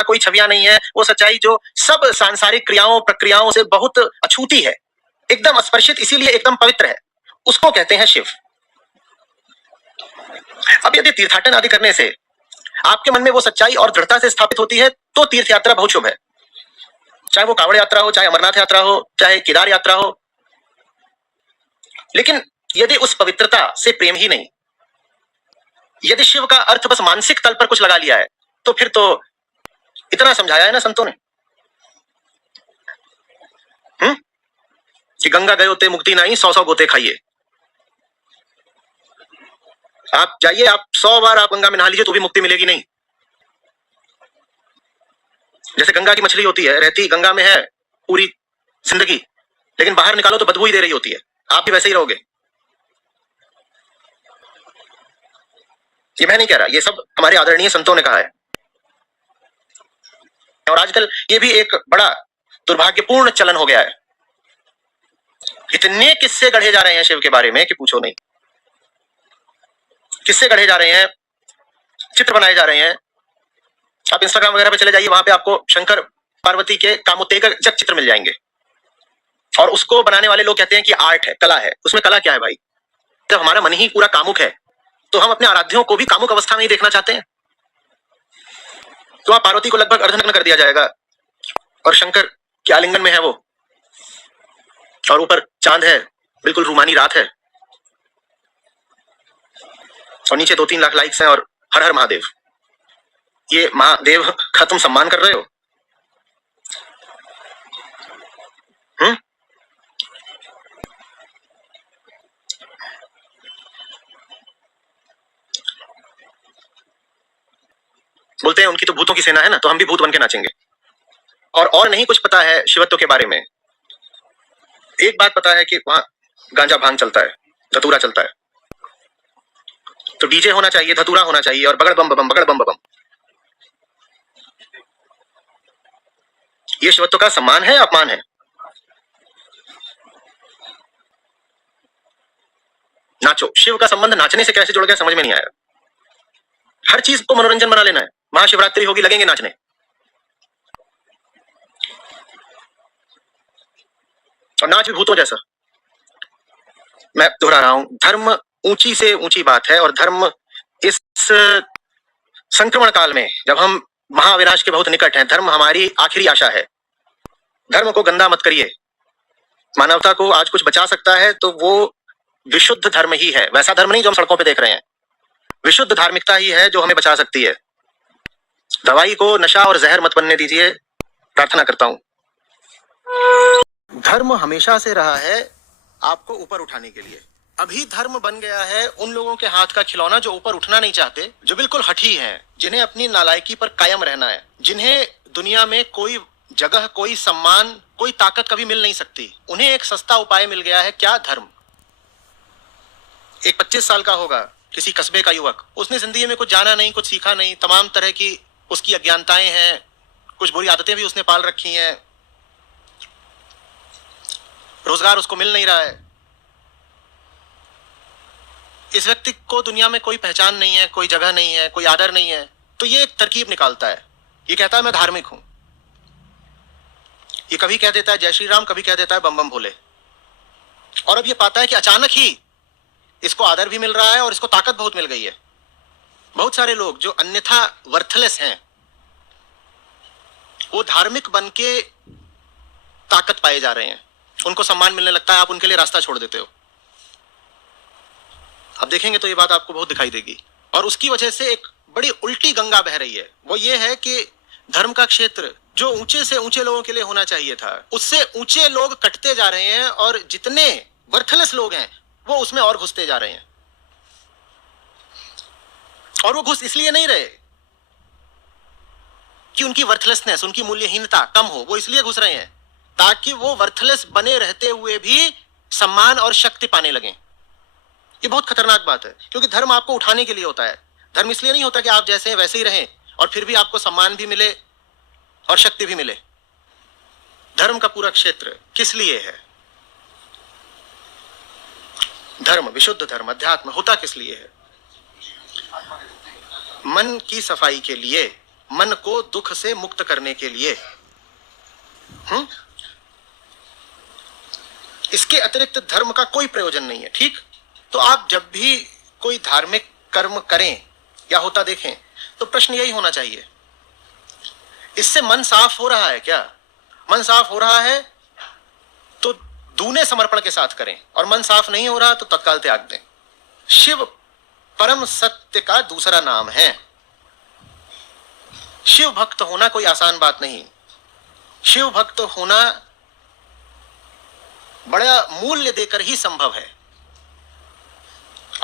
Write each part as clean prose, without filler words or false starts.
कोई छवियां नहीं है, वो सच्चाई जो सब सांसारिक क्रियाओं प्रक्रियाओं से बहुत अछूती है, एकदम स्पर्शित, इसीलिए एकदम पवित्र है, उसको कहते हैं शिव। अब यदि तीर्थाटन आदि करने से आपके मन में वो सच्चाई और दृढ़ता से स्थापित होती है तो तीर्थ यात्रा बहुत शुभ है, चाहे वो कांवड़ यात्रा हो, चाहे अमरनाथ यात्रा हो, चाहे केदार यात्रा हो। लेकिन यदि उस पवित्रता से प्रेम ही नहीं, यदि शिव का अर्थ बस मानसिक तल पर कुछ लगा लिया है, तो फिर तो इतना समझाया है ना संतों ने कि गंगा गए होते मुक्ति नहीं, 100 गोते खाइए। आप जाइए, आप 100 बार आप गंगा में नहा लीजिए तो भी मुक्ति मिलेगी नहीं। जैसे गंगा की मछली होती है, रहती गंगा में है पूरी जिंदगी, लेकिन बाहर निकालो तो बदबू ही दे रही होती है, आप भी वैसे ही रहोगे। ये मैं नहीं कह रहा, ये सब हमारे आदरणीय संतों ने कहा है। और आजकल ये भी एक बड़ा दुर्भाग्यपूर्ण चलन हो गया है, इतने किस्से गढ़े जा रहे हैं शिव के बारे में कि पूछो नहीं। किस्से गढ़े जा रहे हैं, चित्र बनाए जा रहे हैं। आप इंस्टाग्राम वगैरह पे चले जाइए, वहां पे आपको शंकर पार्वती के कामोत्तेजक चित्र मिल जाएंगे, और उसको बनाने वाले लोग कहते हैं कि आर्ट है, कला है। उसमें कला क्या है भाई? जब हमारा मन ही पूरा कामुक है तो हम अपने आराध्यों को भी कामुक अवस्था में ही देखना चाहते हैं। तो आप पार्वती को लगभग अर्धनग्न कर दिया जाएगा, और शंकर के आलिंगन में है वो, और ऊपर चांद है, बिल्कुल रूमानी रात है, और नीचे 2-3 लाख लाइक्स हैं, और हर हर महादेव। ये महादेव का तुम सम्मान कर रहे हो? बोलते हैं उनकी तो भूतों की सेना है ना, तो हम भी भूत बन के नाचेंगे। और नहीं कुछ पता है शिवत्व के बारे में। एक बात पता है कि वहां गांजा भांग चलता है, धतूरा चलता है, तो डीजे होना चाहिए, धतूरा होना चाहिए, और बगड़ बम बम, बगड़ बम बम। ये शिवत्व का सम्मान है, अपमान है? नाचो। शिव का संबंध नाचने से कैसे जुड़ गया समझ में नहीं आया। हर चीज को मनोरंजन बना लेना है। महाशिवरात्रि होगी, लगेंगे नाचने। और नाच भी भूतों जैसा। मैं दोहरा रहा हूं, धर्म ऊंची से ऊंची बात है, और धर्म इस संक्रमण काल में, जब हम महाविनाश के बहुत निकट हैं, धर्म हमारी आखिरी आशा है। धर्म को गंदा मत करिए। मानवता को आज कुछ बचा सकता है तो वो विशुद्ध धर्म ही है, वैसा धर्म नहीं जो हम सड़कों पे देख रहे हैं। विशुद्ध धार्मिकता ही है जो हमें बचा सकती है। दवाई को नशा और जहर मत बनने दीजिए, प्रार्थना करता हूं। धर्म हमेशा से रहा है आपको ऊपर उठाने के लिए। अभी धर्म बन गया है उन लोगों के हाथ का खिलौना जो ऊपर उठना नहीं चाहते, जो बिल्कुल हठी हैं, जिन्हें अपनी नालायकी पर कायम रहना है, जिन्हें दुनिया में कोई जगह, कोई सम्मान, कोई ताकत कभी मिल नहीं सकती। उन्हें एक सस्ता उपाय मिल गया है, क्या? धर्म। एक 25 साल का होगा, किसी कस्बे का युवक, उसने जिंदगी में कुछ जाना नहीं, कुछ सीखा नहीं, तमाम तरह की उसकी अज्ञानताएं हैं, कुछ बुरी आदतें भी उसने पाल रखी हैं, रोजगार उसको मिल नहीं रहा है। इस व्यक्ति को दुनिया में कोई पहचान नहीं है, कोई जगह नहीं है, कोई आदर नहीं है। तो ये एक तरकीब निकालता है, ये कहता है मैं धार्मिक हूं। ये कभी कह देता है जय श्री राम, कभी कह देता है बम बम भोले। और अब ये पाता है कि अचानक ही इसको आदर भी मिल रहा है और इसको ताकत बहुत मिल गई है। बहुत सारे लोग जो अन्यथा वर्थलेस हैं, वो धार्मिक बन के ताकत पाए जा रहे हैं, उनको सम्मान मिलने लगता है, आप उनके लिए रास्ता छोड़ देते हो। अब देखेंगे तो ये बात आपको बहुत दिखाई देगी। और उसकी वजह से एक बड़ी उल्टी गंगा बह रही है। वो ये है कि धर्म का क्षेत्र जो ऊंचे से ऊंचे लोगों के लिए होना चाहिए था, उससे ऊंचे लोग कटते जा रहे हैं, और जितने वर्थलेस लोग हैं वो उसमें और घुसते जा रहे हैं। और वो घुस इसलिए नहीं रहे कि उनकी वर्थलेसनेस, उनकी मूल्यहीनता कम हो, वो इसलिए घुस रहे हैं ताकि वो वर्थलेस बने रहते हुए भी सम्मान और शक्ति पाने लगें। ये बहुत खतरनाक बात है, क्योंकि धर्म आपको उठाने के लिए होता है। धर्म इसलिए नहीं होता कि आप जैसे हैं वैसे ही रहें और फिर भी आपको सम्मान भी मिले और शक्ति भी मिले। धर्म का पूरा क्षेत्र किस लिए है? धर्म, विशुद्ध धर्म, अध्यात्म होता किस लिए है? मन की सफाई के लिए, मन को दुख से मुक्त करने के लिए। इसके अतिरिक्त धर्म का कोई प्रयोजन नहीं है। ठीक, तो आप जब भी कोई धार्मिक कर्म करें या होता देखें तो प्रश्न यही होना चाहिए, इससे मन साफ हो रहा है क्या? मन साफ हो रहा है तो दूने समर्पण के साथ करें, और मन साफ नहीं हो रहा तो तत्काल त्याग दें। शिव परम सत्य का दूसरा नाम है। शिव भक्त होना कोई आसान बात नहीं। शिव भक्त होना बड़ा मूल्य देकर ही संभव है।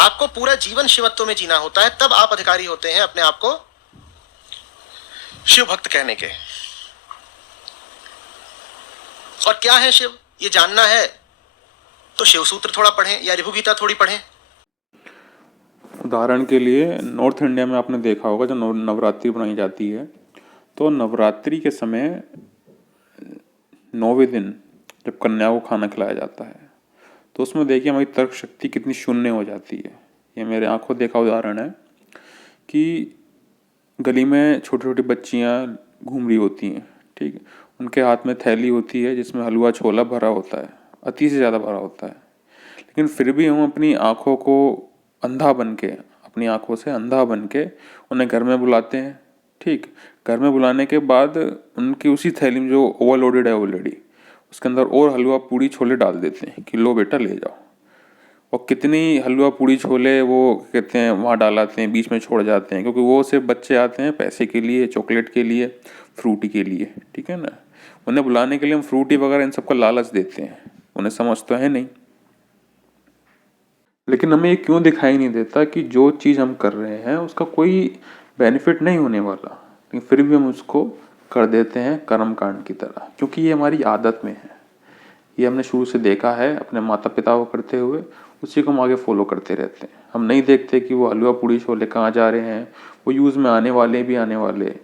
आपको पूरा जीवन शिवत्व में जीना होता है, तब आप अधिकारी होते हैं अपने आप को शिव भक्त कहने के। और क्या है शिव, ये जानना है तो शिव सूत्र थोड़ा पढ़ें या ऋभु गीता थोड़ी पढ़ें। उदाहरण के लिए नॉर्थ इंडिया में आपने देखा होगा जब नवरात्रि बनाई जाती है, तो नवरात्रि के समय 9वें दिन जब कन्या को खाना खिलाया जाता है, तो उसमें देखिए हमारी तर्क शक्ति कितनी शून्य हो जाती है। ये मेरे आंखों देखा उदाहरण है कि गली में छोटी छोटी बच्चियां घूम रही होती हैं, ठीक है, उनके हाथ में थैली होती है जिसमें हलवा छोला भरा होता है, अति से ज़्यादा भरा होता है, लेकिन फिर भी हम अपनी आँखों को अंधा बन के, अपनी आँखों से अंधा बन के उन्हें घर में बुलाते हैं। ठीक, घर में बुलाने के बाद उनकी उसी थैली में जो ओवरलोडेड है ऑलरेडी, उसके अंदर और हलवा पूड़ी छोले डाल देते हैं कि लो बेटा ले जाओ। और कितनी हलवा पूड़ी छोले वो कहते हैं वहाँ डालाते हैं, बीच में छोड़ जाते हैं, क्योंकि वो सिर्फ बच्चे आते हैं पैसे के लिए, चॉकलेट के लिए, फ्रूटी के लिए, ठीक है ना। उन्हें बुलाने के लिए हम फ्रूटी वगैरह इन सबका लालच देते हैं, उन्हें समझ तो है नहीं। लेकिन हमें ये क्यों दिखाई नहीं देता कि जो चीज़ हम कर रहे हैं उसका कोई बेनिफिट नहीं होने वाला, लेकिन फिर भी हम उसको कर देते हैं कर्म कांड की तरह, क्योंकि ये हमारी आदत में है। ये हमने शुरू से देखा है अपने माता पिता को करते हुए, उसी को हम आगे फॉलो करते रहते हैं। हम नहीं देखते कि वो हलवा पूड़ी छोले कहाँ जा रहे हैं, वो यूज़ में आने वाले भी आने वाले।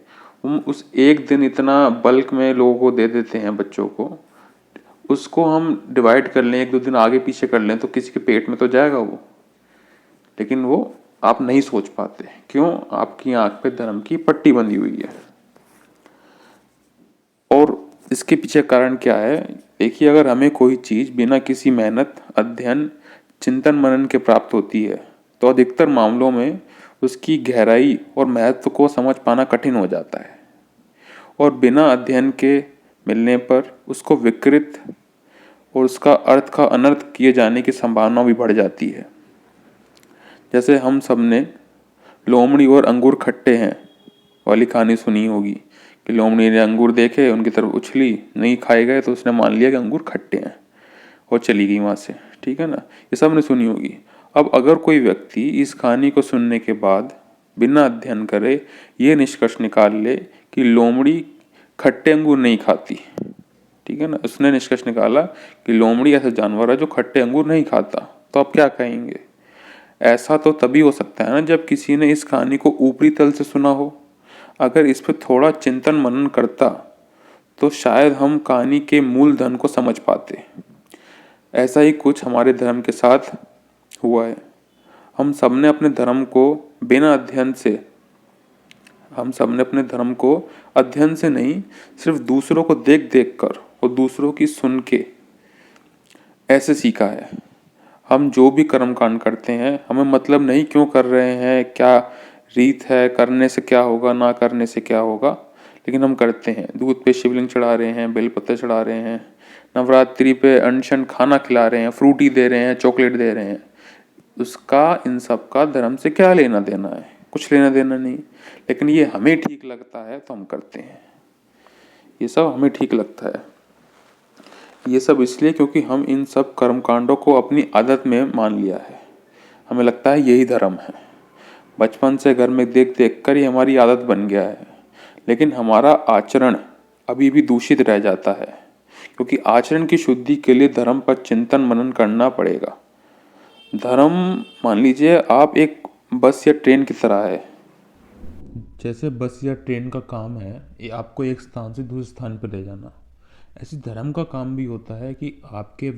हम उस एक दिन इतना बल्क में लोगों को दे देते हैं बच्चों को, उसको हम डिवाइड कर लें, 1-2 दिन आगे पीछे कर लें तो किसी के पेट में तो जाएगा वो, लेकिन वो आप नहीं सोच पाते। क्यों? आपकी आंख पे धर्म की पट्टी बंधी हुई है। और इसके पीछे कारण क्या है? देखिए, अगर हमें कोई चीज़ बिना किसी मेहनत, अध्ययन, चिंतन मनन के प्राप्त होती है तो अधिकतर मामलों में उसकी गहराई और महत्व को समझ पाना कठिन हो जाता है, और बिना अध्ययन के मिलने पर उसको विकृत और उसका अर्थ का अनर्थ किए जाने की संभावना भी बढ़ जाती है। जैसे हम सब ने लोमड़ी और अंगूर खट्टे हैं वाली कहानी सुनी होगी कि लोमड़ी ने अंगूर देखे, उनकी तरफ उछली, नहीं खाए गए तो उसने मान लिया कि अंगूर खट्टे हैं और चली गई वहाँ से, ठीक है ना। ये सब ने सुनी होगी। अब अगर कोई व्यक्ति इस कहानी को सुनने के बाद बिना अध्ययन करे ये निष्कर्ष निकाल ले कि लोमड़ी खट्टे अंगूर नहीं खाती, ठीक है ना, उसने निष्कर्ष निकाला कि लोमड़ी ऐसा जानवर है जो खट्टे अंगूर नहीं खाता, तो आप क्या कहेंगे? ऐसा तो तभी हो सकता है ना जब किसी ने इस कहानी को ऊपरी तल से सुना हो। अगर इस पर थोड़ा चिंतन मनन करता तो शायद हम कहानी के मूल धन को समझ पाते। ऐसा ही कुछ हमारे धर्म के साथ हुआ है। हम सबने अपने धर्म को बिना अध्ययन से, हम सबने अपने धर्म को अध्ययन से नहीं, सिर्फ दूसरों को देख देख कर और दूसरों की सुन के ऐसे सीखा है। हम जो भी कर्म कांड करते हैं, हमें मतलब नहीं क्यों कर रहे हैं, क्या रीत है, करने से क्या होगा, ना करने से क्या होगा, लेकिन हम करते हैं। दूध पे शिवलिंग चढ़ा रहे हैं, बेलपत्ते चढ़ा रहे हैं, नवरात्रि पे अनशन खाना खिला रहे हैं, फ्रूटी दे रहे हैं, चॉकलेट दे रहे हैं। उसका इन सब का धर्म से क्या लेना देना है? कुछ लेना देना नहीं, लेकिन ये हमें ठीक लगता है तो हम करते हैं। ये सब हमें ठीक लगता है, ये सब इसलिए क्योंकि हम इन सब कर्मकांडों को अपनी आदत में मान लिया है। हमें लगता है यही धर्म है। बचपन से घर में देख देख कर ये हमारी आदत बन गया है, लेकिन हमारा आचरण अभी भी दूषित रह जाता है, क्योंकि आचरण की शुद्धि के लिए धर्म पर चिंतन मनन करना पड़ेगा। धर्म, मान लीजिए आप एक बस या ट्रेन की तरह है। जैसे बस या ट्रेन का काम है ये आपको एक स्थान से दूसरे स्थान पर ले जाना, ऐसे धर्म का काम भी होता है कि आपके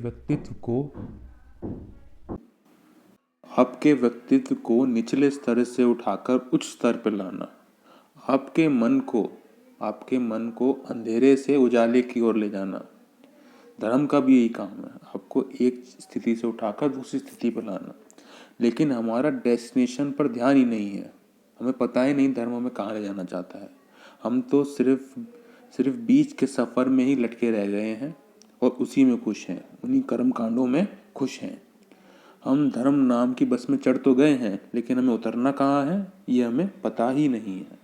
व्यक्तित्व को निचले स्तर से उठाकर उच्च स्तर पर लाना, आपके मन को अंधेरे से उजाले की ओर ले जाना। धर्म का भी यही काम है, आपको एक स्थिति से उठाकर दूसरी स्थिति पर लाना। लेकिन हमारा डेस्टिनेशन पर ध्यान ही नहीं है, हमें पता ही नहीं धर्म हमें कहाँ ले जाना चाहता है। हम तो सिर्फ बीच के सफ़र में ही लटके रह गए हैं और उसी में खुश हैं, उन्हीं कर्म कांडों में खुश हैं। हम धर्म नाम की बस में चढ़ तो गए हैं, लेकिन हमें उतरना कहाँ है ये हमें पता ही नहीं है।